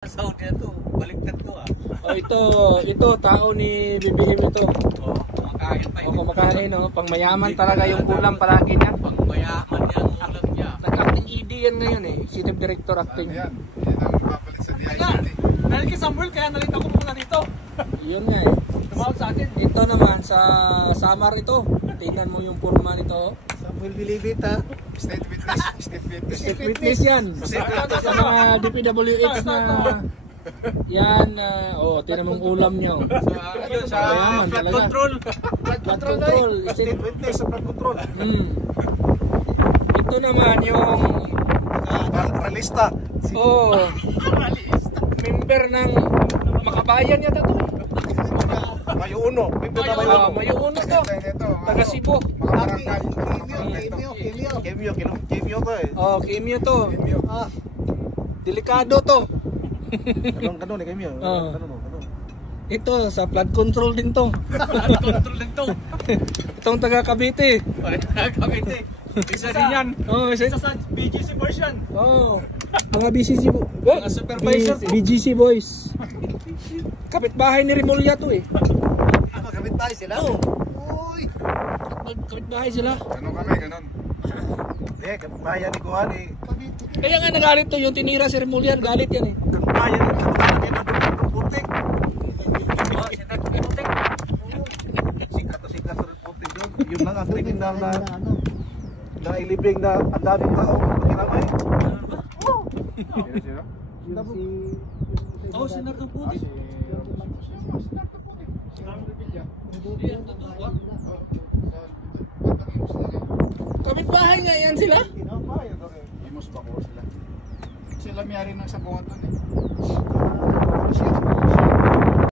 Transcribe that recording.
Saudi na to, baliktad to ah. Oh, ito tao ni BBM ito. Oh, kumakain pa. Oh, kumakain oh, pang mayaman talaga yung ulam palagi niya. Pang mayaman niya ang ulam niya. Nag-acting ED yan ngayon eh, Executive Director Acting. Yan ang papalit sa DICT. Dahil kay Samuel, kaya nalita ko muna dito. Yun nga eh. Tumawag sa akin. Ito naman sa Samar ito. Tingnan mo yung forma nito. Samuel Bilibit ha. State witness. State witness. State witness yan. Sa mga DPWH na yan. Oh, tingnan mo yung ulam niya. Oh. Yun sa Mayaman flood talaga. control. Flood control. State witness sa flood control. Ito naman yung Realista. oh, member ng Makabayan yata to. Mayo uno. Mayo uno to. Taga Cebu. Kimyo to eh. Oh, Kimyo to. Delikado to. Ganun eh, Kimyo. Ito sa flood control din to. Flood control din to. Itong taga Cavite. Cavite. Isa din yan. Oh, Isa sa BGC version. oh. Mga BCC Mga supervisor to. BGC boys. Kapitbahay ni Rimulya to eh. Kapit-bahay sila. Uy. Kapitbahay sila. Ano kami, ganon. Kapit-bahay ni Kuhan eh. Kaya nga nagalit to yung tinira si Rimulya, galit yan eh. Kapit-bahay ni Putik. Sikat sa Putik doon. Yun lang ang kriminal na ilibing na ang daming tao. Kinamay. Sino? Oh, si Nardo Putik. Kapitbahay nga yan sila? Imos pa ko sila. Sila mayari ng sabungan doon eh.